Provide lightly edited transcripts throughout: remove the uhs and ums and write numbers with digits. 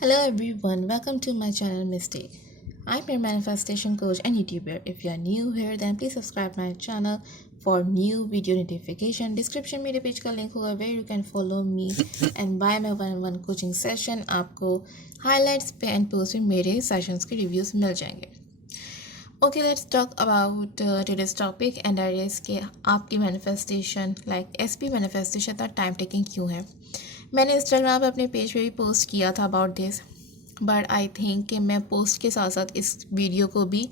Hello everyone, welcome to my channel Mistake. I'm your manifestation coach and YouTuber. If you are new here, then please subscribe my channel for new video notification. Description मेरे page का link होगा where you can follow me and buy my one-on-one coaching session. आपको highlights पे and post पे मेरे sessions के reviews मिल जाएंगे. Okay, let's talk about today's topic and that is कि आपकी manifestation like SP manifestation इतना time taking क्यों है. मैंने इंस्टाग्राम पे अपने पेज पे भी पोस्ट किया था about this but I think कि मैं पोस्ट के साथ साथ इस वीडियो को भी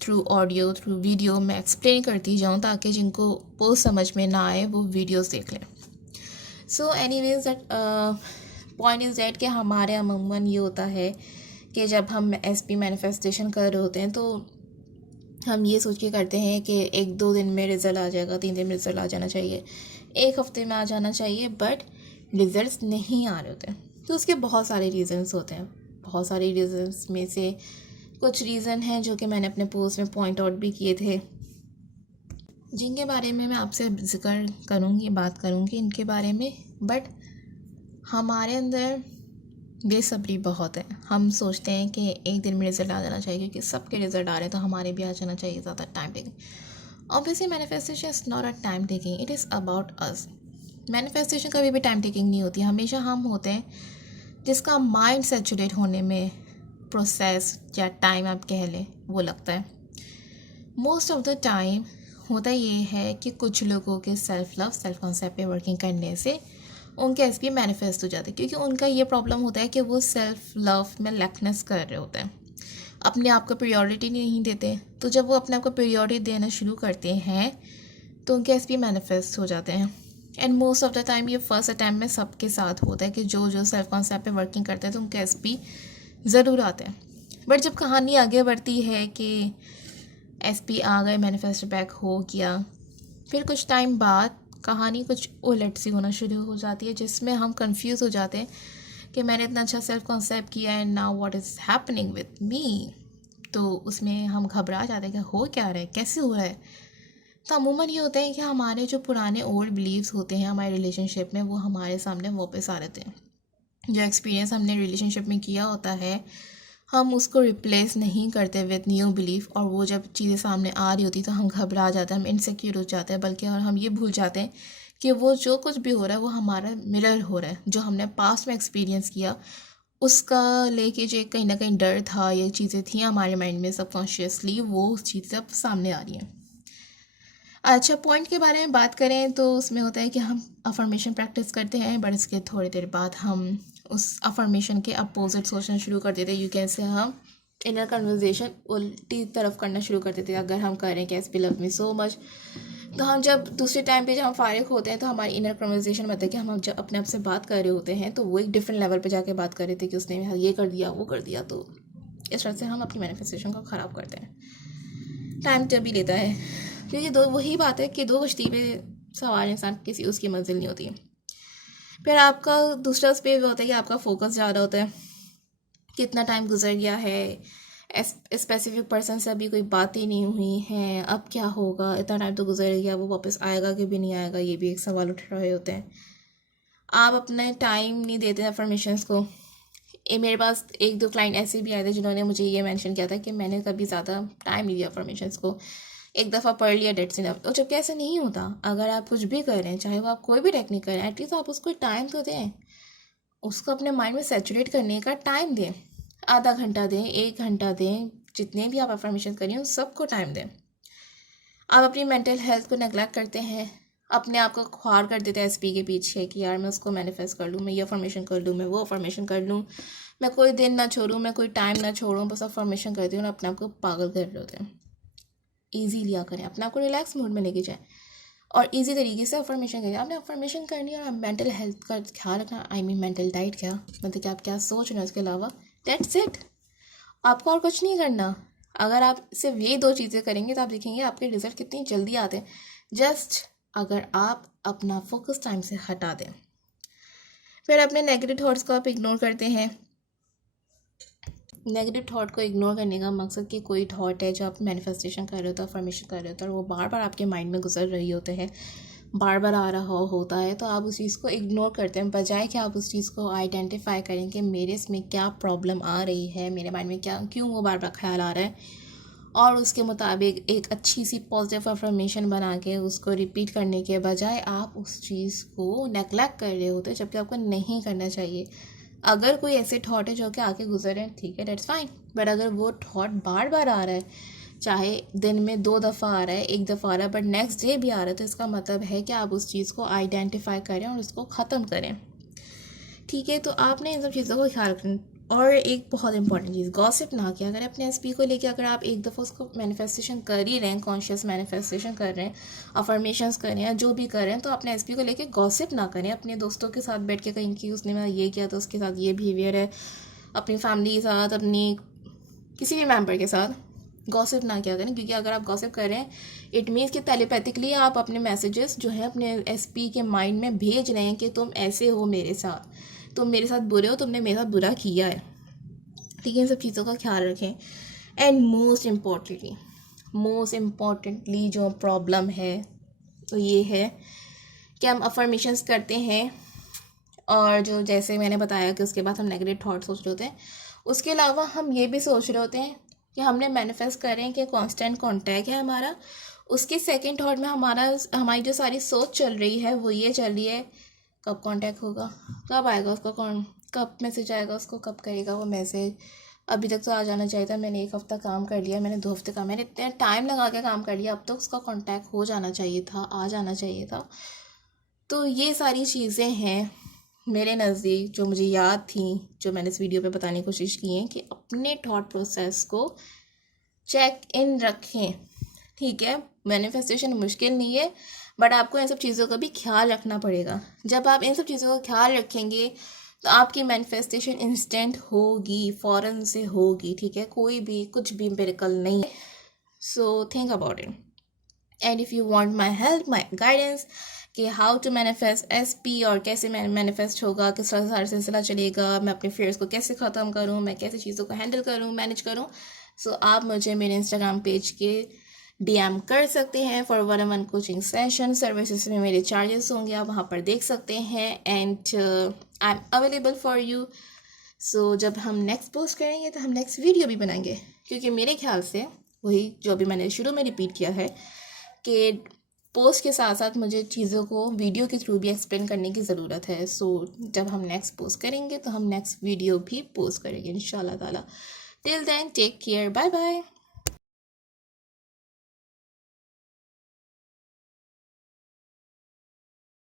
थ्रू ऑडियो थ्रू वीडियो मैं एक्सप्लेन करती जाऊँ ताकि जिनको पोस्ट समझ में ना आए वो वीडियोस देख लें. So anyways that point is that कि हमारे अमूमन ये होता है कि जब हम SP मैनिफेस्टेशन कर रहे होते हैं तो हम ये सोच के करते हैं कि 1-2 दिन में रिज़ल्ट आ जाएगा, 3 दिन में रिज़ल्ट आ जाना चाहिए, 1 हफ्ते में आ जाना चाहिए, बट रिज़ल्ट्स नहीं आ रहे होते. तो उसके बहुत सारे रीज़न्स होते हैं. बहुत सारे रीज़न्स में से कुछ रीज़न हैं जो कि मैंने अपने पोस्ट में पॉइंट आउट भी किए थे, जिनके बारे में मैं आपसे जिक्र करूँगी, बात करूँगी इनके बारे में. बट हमारे अंदर बेसब्री बहुत है. हम सोचते हैं कि 1 दिन में रिज़ल्ट आ जाना चाहिए क्योंकि सबके रिज़ल्ट आ रहे हैं तो हमारे भी आ जाना चाहिए. ज़्यादा time taking. Obviously manifestation is not a time taking, it is about us. Manifestation कभी भी टाइम टेकिंग नहीं होती. हमेशा हम होते हैं जिसका माइंड सेचुरेट होने में प्रोसेस या टाइम आप कह लें वो लगता है. मोस्ट ऑफ द टाइम होता ये है कि कुछ लोगों के सेल्फ लव सेल्फ कॉन्सेप्ट पे वर्किंग करने से उनके SP मैनिफेस्ट हो जाते हैं क्योंकि उनका ये प्रॉब्लम होता है कि वो सेल्फ लव में लैकनेस कर रहे होते हैं, अपने आप को प्रायोरिटी नहीं देते. तो जब वो अपने आप को प्रायोरिटी देना शुरू करते हैं तो उनके SP मैनिफेस्ट हो जाते हैं. And most of the time ये फर्स्ट अटैम्प्ट में सबके साथ होता है कि जो सेल्फ कॉन्सेप्ट पे वर्किंग करते हैं तो उनके SP ज़रूर आते हैं. बट जब कहानी आगे बढ़ती है कि SP आ गए, मैनिफेस्ट बैक हो गया, फिर कुछ टाइम बाद कहानी कुछ उलट सी होना शुरू हो जाती है जिसमें हम कंफ्यूज हो जाते हैं कि मैंने इतना अच्छा सेल्फ कॉन्सेप्ट किया है, now what is happening with me. तो उसमें हम घबरा जाते हैं कि हो क्या रहा है, कैसे हो रहा है. तो अमूमन ये होता है कि हमारे जो पुराने ओल्ड बिलीव्स होते हैं हमारे रिलेशनशिप में वो हमारे सामने वापस आ रहते हैं. जो एक्सपीरियंस हमने रिलेशनशिप में किया होता है हम उसको रिप्लेस नहीं करते विद न्यू बिलीफ. और वो जब चीज़ें सामने आ रही होती तो हम घबरा जाते हैं, हम इनसिक्योर हो जाते हैं, बल्कि और हम ये भूल जाते हैं कि वो जो कुछ भी हो रहा है वो हमारा मिरर हो रहा है. जो हमने पास्ट में एक्सपीरियंस किया उसका लेके जो कहीं ना कहीं डर था, ये चीज़ें थी हमारे माइंड में सबकॉन्शियसली, वो चीज़ें अब सामने आ रही हैं. अच्छा, पॉइंट के बारे में बात करें तो उसमें होता है कि हम अफर्मेशन प्रैक्टिस करते हैं बट इसके थोड़ी देर बाद हम उस अफर्मेशन के अपोजिट सोचना शुरू कर देते हैं. यू कैन से हम इनर कन्वर्जेशन उल्टी तरफ करना शुरू कर देते हैं. अगर हम कह रहे हैं कि SP love me so much, तो हम जब दूसरे टाइम पे जब हम फारिग होते हैं तो हमारी इनर कन्वर्जेशन मतलब है कि हम जब अपने आप से बात कर रहे होते हैं तो वो एक डिफरेंट लेवल पे जाके बात कर रहे थे कि उसने ये कर दिया वो कर दिया. तो इस तरह से हम अपनी मैनिफेस्टेशन को ख़राब करते हैं. टाइम जब भी लेता है क्योंकि दो वही बात है कि 2 कश्ती पे सवार इंसान किसी उसकी मंजिल नहीं होती. फिर आपका दूसरा उस पर होता है कि आपका फोकस ज़्यादा होता है. कितना टाइम गुजर गया है, स्पेसिफिक पर्सन से अभी कोई बातें नहीं हुई हैं, अब क्या होगा, इतना टाइम तो गुजर गया, वो वापस आएगा कि भी नहीं आएगा, ये भी एक सवाल उठ रहे होते हैं. आप अपने टाइम नहीं देते अफर्मेशंस को. मेरे पास 1-2 क्लाइंट ऐसे भी आए थे जिन्होंने मुझे ये मेंशन किया था कि मैंने कभी ज़्यादा टाइम नहीं दिया अफर्मेशंस को, एक दफ़ा पढ़ लिया, डेट्स इनफ. और जबकि ऐसा नहीं होता. अगर आप कुछ भी कर रहे हैं, चाहे वो आप कोई भी टेक्निक करें, एटलीस्ट आप उसको टाइम तो दें, उसको अपने माइंड में सेचुरेट करने का टाइम दें. आधा घंटा दें, 1 घंटा दें, जितने भी आप अफर्मेशन करें उन सबको टाइम दें. आप अपनी मेंटल हेल्थ को नेगलेक्ट करते हैं, अपने आप को ख्वार कर देते हैं SP के पीछे कि यार मैं उसको मैनिफेस्ट कर लूँ, मैं ये अफर्मेशन कर लूँ, मैं वो अफर्मेशन कर लूँ, मैं कोई दिन ना छोड़ूँ, मैं कोई टाइम ना छोड़ूँ, बस अफर्मेशन करती हूँ और अपने आप को पागल कर रहे होते हैं. ईजी लिया करें, अपने आप को रिलैक्स मूड में लेके जाएं और इजी तरीके से अफर्मेशन करें. आपने अफर्मेशन करनी है और मेंटल हेल्थ का ख्याल रखना. आई मीन मेंटल डाइट, क्या मतलब कि आप क्या सोच रहे हैं उसके अलावा, दैट्स इट. आपको और कुछ नहीं करना. अगर आप सिर्फ ये 2 चीज़ें करेंगे तो आप देखेंगे आपके रिजल्ट कितनी जल्दी आते हैं. जस्ट अगर आप अपना फोकस टाइम से हटा दें. फिर अपने नेगेटिव थॉट्स को आप इग्नोर करते हैं. नेगेटिव थॉट को इग्नोर करने का मकसद कि कोई थॉट है जो आप मैनिफेस्टेशन कर रहे हो तो अफर्मेशन कर रहे हो तो और वो बार बार आपके माइंड में गुजर रही होते हैं, बार बार आ रहा होता है तो आप उस चीज़ को इग्नोर करते हैं, बजाय कि आप उस चीज़ को आइडेंटिफाई करें कि मेरे इसमें क्या प्रॉब्लम आ रही है, मेरे माइंड में क्या क्यों वो बार बार ख्याल आ रहा है, और उसके मुताबिक एक अच्छी सी पॉजिटिव अफर्मेशन बना के उसको रिपीट करने के बजाय आप उस चीज़ को नेगलेक्ट कर रहे होते हैं, जबकि आपको नहीं करना चाहिए। अगर कोई ऐसे थॉट है जो कि आके गुजर रहे हैं, ठीक है, डेट्स फाइन, बट अगर वो थॉट बार बार आ रहा है, चाहे दिन में 2 दफ़ा आ रहा है, 1 दफ़ा आ रहा है, बट नेक्स्ट डे भी आ रहा है, तो इसका मतलब है कि आप उस चीज़ को आइडेंटिफाई करें और उसको ख़त्म करें। ठीक है, तो आपने इन सब चीज़ों को ख्याल रखना। और एक बहुत इंपॉर्टेंट चीज़, गॉसिप ना किया अगर अपने एसपी को लेके, अगर आप एक दफ़ा उसको मैनिफेस्टेशन कर ही रहे हैं, कॉन्शियस मैनिफेस्टेशन कर रहे हैं, अफर्मेशंस कर रहे हैं, जो भी कर रहे हैं, तो अपने एसपी को लेके गॉसिप ना करें। अपने दोस्तों के साथ बैठ के कहीं कि उसने मेरा ये किया तो उसके साथ ये बिहेवियर है, अपनी फैमिली के साथ, अपनी किसी भी मेम्बर के साथ गॉसिप ना किया करें, क्योंकि अगर आप गॉसिप कर रहे हैं इट मीन्स कि टेलीपैथिकली आप अपने मैसेजेस जो है अपने एसपी के माइंड में भेज रहे हैं कि तुम ऐसे हो मेरे साथ, तुम मेरे साथ बुरे हो, तुमने मेरे साथ बुरा किया है। ठीक है, इन सब चीज़ों का ख्याल रखें। एंड मोस्ट इम्पॉर्टेंटली जो प्रॉब्लम है तो ये है कि हम अफर्मेशंस करते हैं और जो जैसे मैंने बताया कि उसके बाद हम नेगेटिव थॉट सोच रहे होते हैं, उसके अलावा हम ये भी सोच रहे होते हैं कि हमने मैनिफेस्ट करें कि कांस्टेंट कांटेक्ट है हमारा, उसके सेकंड थॉट में हमारी जो सारी सोच चल रही है वो ये चल रही है, कब कांटेक्ट होगा, कब आएगा उसका कब मैसेज आएगा, उसको कब करेगा वो मैसेज, अभी तक तो आ जाना चाहिए था, मैंने 1 हफ़्ता काम कर लिया, मैंने 2 हफ्ते काम, मैंने इतना टाइम लगा के काम कर लिया, अब तक उसका कांटेक्ट हो जाना चाहिए था, आ जाना चाहिए था। तो ये सारी चीज़ें हैं मेरे नज़दीक जो मुझे याद थी, जो मैंने इस वीडियो पे बताने की कोशिश की है कि अपने थॉट प्रोसेस को चेक इन रखें। ठीक है, मैनिफेस्टेशन मुश्किल नहीं है, बट आपको इन सब चीज़ों का भी ख्याल रखना पड़ेगा। जब आप इन सब चीज़ों का ख्याल रखेंगे तो आपकी मैनिफेस्टेशन इंस्टेंट होगी, फ़ौरन से होगी। ठीक है, कोई भी कुछ भी मिरेकल नहीं है। So think about it. And if you want my help, my guidance कि हाउ टू मैनिफेस्ट एसपी और कैसे मैनिफेस्ट होगा, किस तरह से सारा सिलसिला चलेगा, मैं अपने फेयर्स को कैसे ख़त्म करूँ, मैं कैसे चीज़ों को हैंडल करूँ, मैनेज करूँ, सो आप मुझे मेरे इंस्टाग्राम पेज के DM कर सकते हैं for 1-on-1 coaching session. Services में मेरे चार्जेस होंगे, आप वहाँ पर देख सकते हैं। And I am available for you. So जब हम नेक्स्ट पोस्ट करेंगे तो हम नेक्स्ट वीडियो भी बनाएंगे, क्योंकि मेरे ख्याल से वही जो अभी मैंने शुरू में रिपीट किया है कि पोस्ट के साथ साथ मुझे चीज़ों को वीडियो के थ्रू भी एक्सप्लेन करने की ज़रूरत है। सो जब हम नेक्स्ट पोस्ट करेंगे तो हम नेक्स्ट वीडियो भी पोस्ट करेंगे इंशाल्लाह ताला। Till then take care, bye bye.